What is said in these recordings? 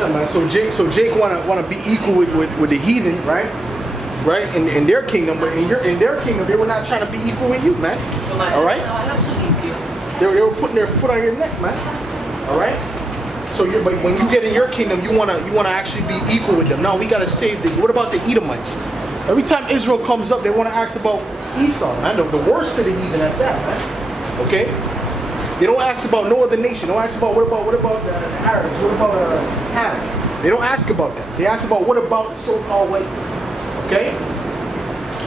Yeah, man. So Jake wanna be equal with the heathen, right? Right? In their kingdom, but in their kingdom, they were not trying to be equal with you, man. All right? They were putting their foot on your neck, man. All right? So but when you get in your kingdom, you wanna actually be equal with them. No, we gotta save the. What about the Edomites? Every time Israel comes up, they want to ask about Esau, man. The worst of the heathen at that, man. Okay? They don't ask about no other nation. They don't ask about what about the Arabs? What about Ham? They don't ask about that. They ask about what about so-called white people. Okay?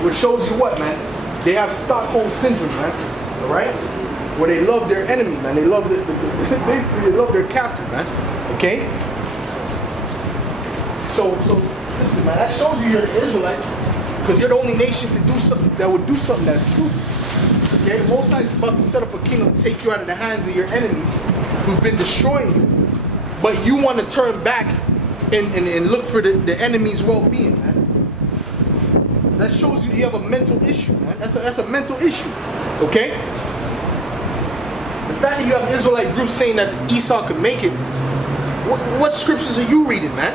Which shows you what, man? They have Stockholm syndrome, man. All right? Where they love their enemy, man. They love basically they love their captor, man. Okay? So listen, man. That shows you you're the Israelites, because you're the only nation to do something that would do something that's stupid. Okay? The Most High is about to set up a kingdom to take you out of the hands of your enemies who've been destroying you, but you want to turn back and look for the enemy's well-being, man. That shows you have a mental issue, man. That's a mental issue. Okay? The fact that you have Israelite groups saying that Esau could make it, what scriptures are you reading, man?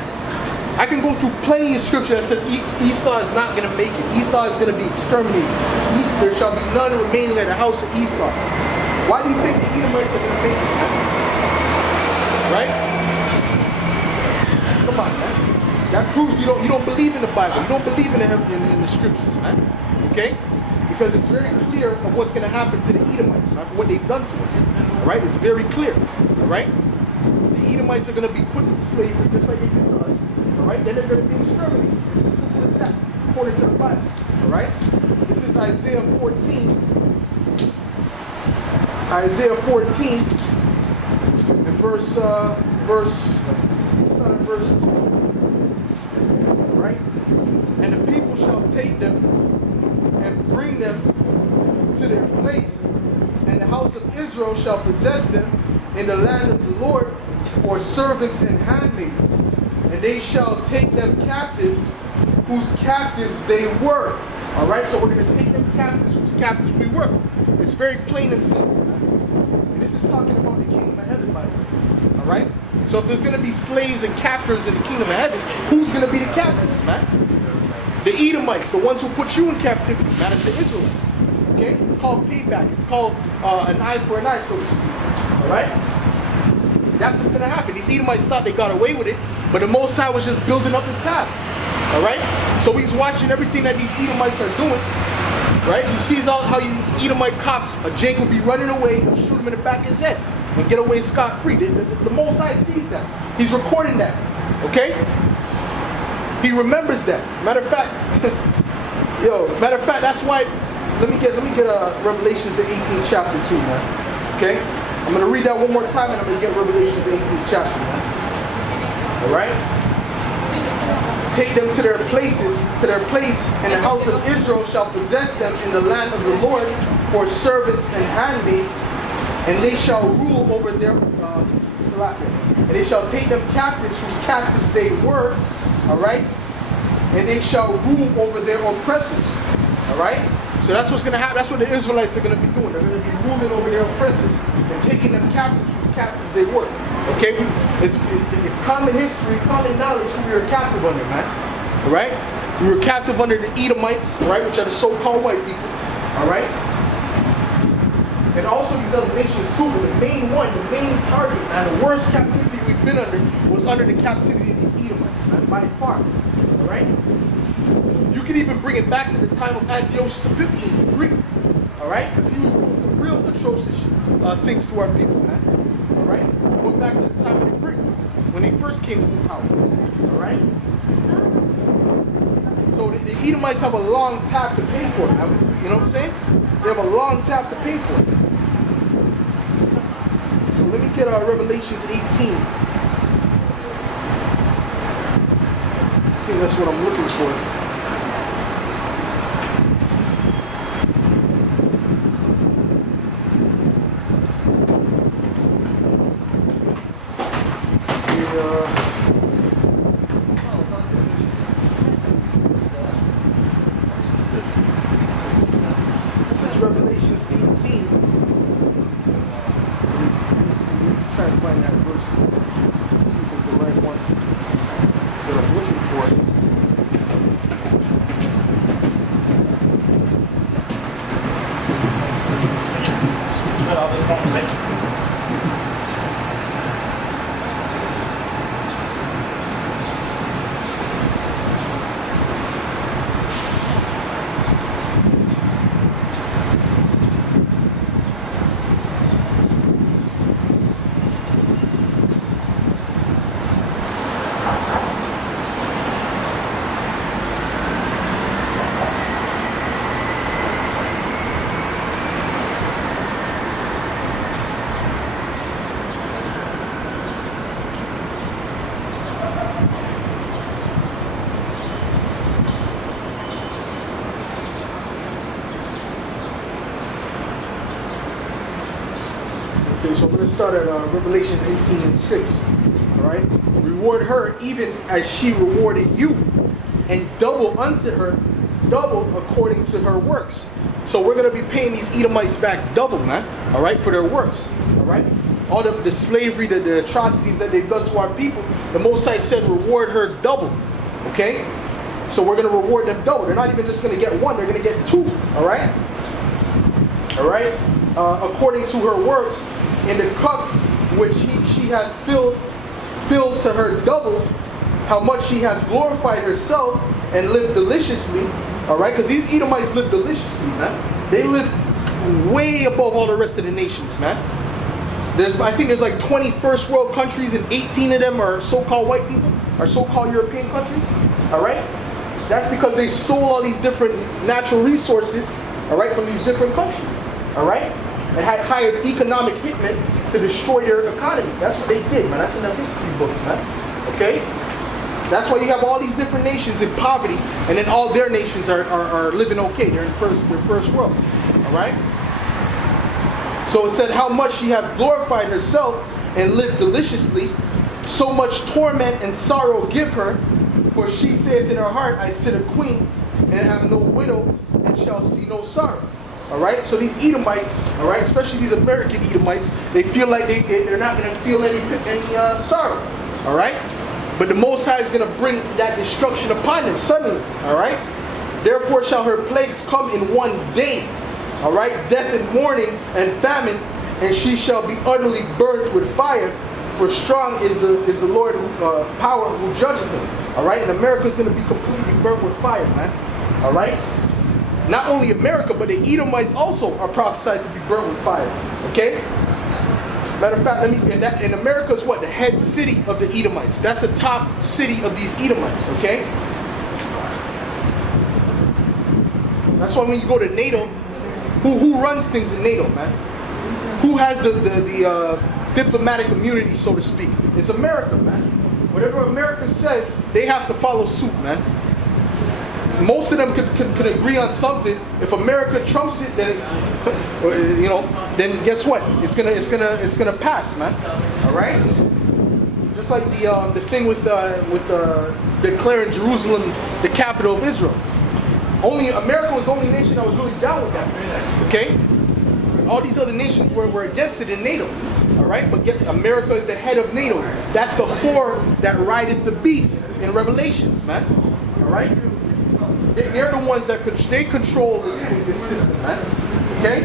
I can go through plenty of scripture that says Esau is not going to make it. Esau is going to be exterminated. There shall be none remaining at the house of Esau. Why do you think the Edomites are going to make it, man? Right? Come on, man. That proves you don't believe in the Bible. You don't believe in the scriptures, man. Okay? Because it's very clear of what's going to happen to the Edomites, man, for what they've done to us. All right? It's very clear. All right? The Edomites are going to be put into slavery just like they did to us. All right? Then they're going to be exterminated. It's as simple as that, according to the Bible. All right? This is Isaiah 14. Isaiah 14 and verse 2. Right? And the people shall take them and bring them to their place, and the house of Israel shall possess them in the land of the Lord for servants and handmaids, and they shall take them captives whose captives they were. All right, so we're going to take them captives whose captives we were. It's very plain and simple, man. And this is talking about the kingdom of heaven, by the way. All right, so if there's going to be slaves and captors in the kingdom of heaven, who's going to be the captives, man? The Edomites, the ones who put you in captivity, man. It's the Israelites. Okay, it's called payback. It's called an eye for an eye, so to speak. All right. That's what's going to happen. These Edomites thought they got away with it, but the Most High was just building up the tab. All right? So he's watching everything that these Edomites are doing. Right? He sees how these Edomite cops, Jake will be running away, he'll shoot him in the back of his head and get away scot-free. The Most High sees that. He's recording that. Okay? He remembers that. Matter of fact, that's why, let me get Revelations the 18th chapter 2, man. Okay? I'm going to read that one more time and I'm going to get Revelations the 18th chapter, man. All right? Take them to their place, and the house of Israel shall possess them in the land of the Lord for servants and handmaids, and they shall rule over their, and they shall take them captives whose captives they were, all right? And they shall rule over their oppressors, all right? So that's what's going to happen. That's what the Israelites are going to be doing. They're going to be ruling over their oppressors and taking them captives whose captives they were. Okay? It's common history, common knowledge who we were captive under, man. All right? We were captive under the Edomites, all right, which are the so-called white people. All right? And also these other nations too, but the main target, man, the worst captivity we've been under was under the captivity of these Edomites, man, by far. All right? You can even bring it back to the time of Antiochus Epiphanes, the Greek. All right? Because he was doing some real atrocious things to our people, man. All right? Going back to the time of the Greeks, when they first came into power. All right? So the Edomites have a long tab to pay for it. You know what I'm saying? They have a long tab to pay for it. So let me get Revelations 18. I think that's what I'm looking for. This is Revelations 18. Let's try to find that verse. Let's see if it's the right one. Okay, so I'm going to start at Revelation 18 and 6. All right? Reward her even as she rewarded you, and double unto her, double according to her works. So we're going to be paying these Edomites back double, man. All right, for their works. All right? All the slavery, the atrocities that they've done to our people, the Most High said reward her double. Okay? So we're going to reward them double. They're not even just going to get one, they're going to get two. All right? All right? According to her works, in the cup which she hath filled to her double, how much she hath glorified herself and lived deliciously. All right? Because these Edomites live deliciously, man. They live way above all the rest of the nations, man. I think there's like 20 first world countries, and 18 of them are so-called white people, are so-called European countries. All right? That's because they stole all these different natural resources, all right, from these different countries. All right? And had hired economic hitmen to destroy their economy. That's what they did, man. That's in the history books, man. Okay? That's why you have all these different nations in poverty, and then all their nations are living okay. They're in their first world. All right? So it said, how much she hath glorified herself and lived deliciously, so much torment and sorrow give her. For she saith in her heart, I sit a queen, and have no widow, and shall see no sorrow. All right? So these Edomites, all right, especially these American Edomites, they feel like they're not going to feel any sorrow. All right? But the Most High is going to bring that destruction upon them suddenly. All right? Therefore shall her plagues come in one day. All right, death and mourning and famine, and she shall be utterly burnt with fire. For strong is the Lord power who judges them. All right, and America is going to be completely burnt with fire, man. All right. Not only America, but the Edomites also are prophesied to be burnt with fire. Okay. Matter of fact, and America is what? The head city of the Edomites. That's the top city of these Edomites. Okay. That's why when you go to NATO. Who runs things in NATO, man? Who has the diplomatic immunity, so to speak? It's America, man. Whatever America says, they have to follow suit, man. Most of them can agree on something. If America trumps it, then then guess what? It's gonna pass, man. All right. Just like the thing with declaring Jerusalem the capital of Israel. Only America was the only nation that was really down with that. Okay? All these other nations were against it in NATO. Alright? But yet America is the head of NATO. That's the whore that rideth the beast in Revelations, man. Alright? They're the ones that they control this system, man. Okay?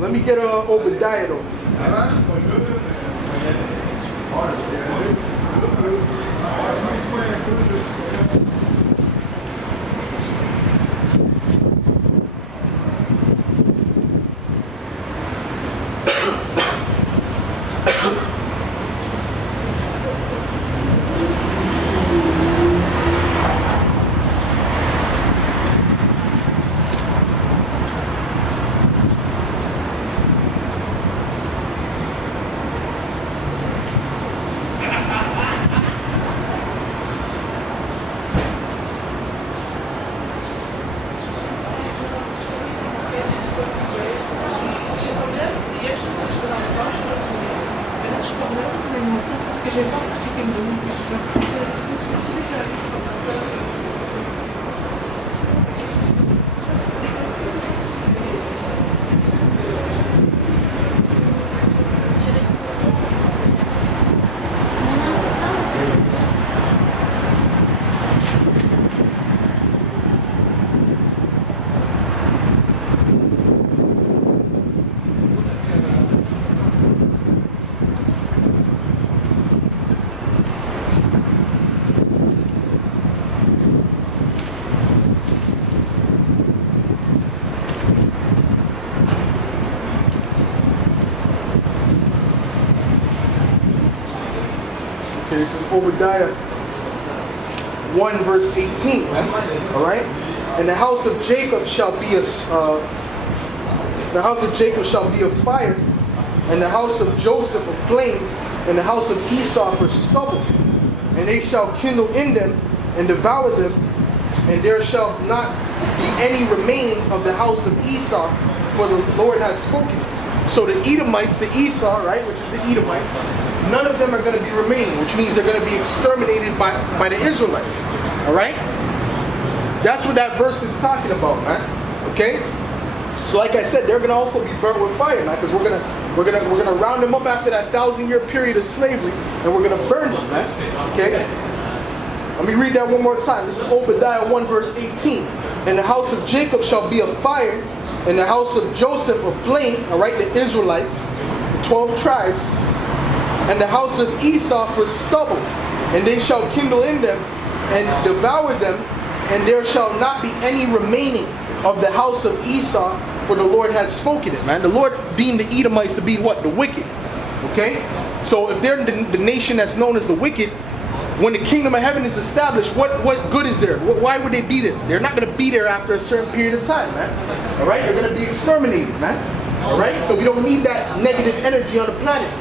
Let me get Obadiah though. This is Obadiah 1 verse 18. All right? And the house of Jacob shall be a fire, and the house of Joseph a flame, and the house of Esau for stubble. And they shall kindle in them and devour them, and there shall not be any remain of the house of Esau, for the Lord has spoken. So the Edomites, the Esau, right, which is the Edomites, none of them are going to be remaining, which means they're going to be exterminated by the Israelites. All right? That's what that verse is talking about, man. Okay? So like I said, they're going to also be burnt with fire, man, because we're gonna round them up after that 1,000-year period of slavery, and we're going to burn them, man. Okay? Let me read that one more time. This is Obadiah 1 verse 18. And the house of Jacob shall be a fire, and the house of Joseph a flame, all right, the Israelites, the 12 tribes, and the house of Esau for stubble, and they shall kindle in them and devour them, and there shall not be any remaining of the house of Esau, for the Lord had spoken it, man. The Lord deemed the Edomites to be what? The wicked. Okay? So if they're the nation that's known as the wicked, when the kingdom of heaven is established, what good is there? Why would they be there? They're not going to be there after a certain period of time, man. All right? They're going to be exterminated, man. All right? So we don't need that negative energy on the planet.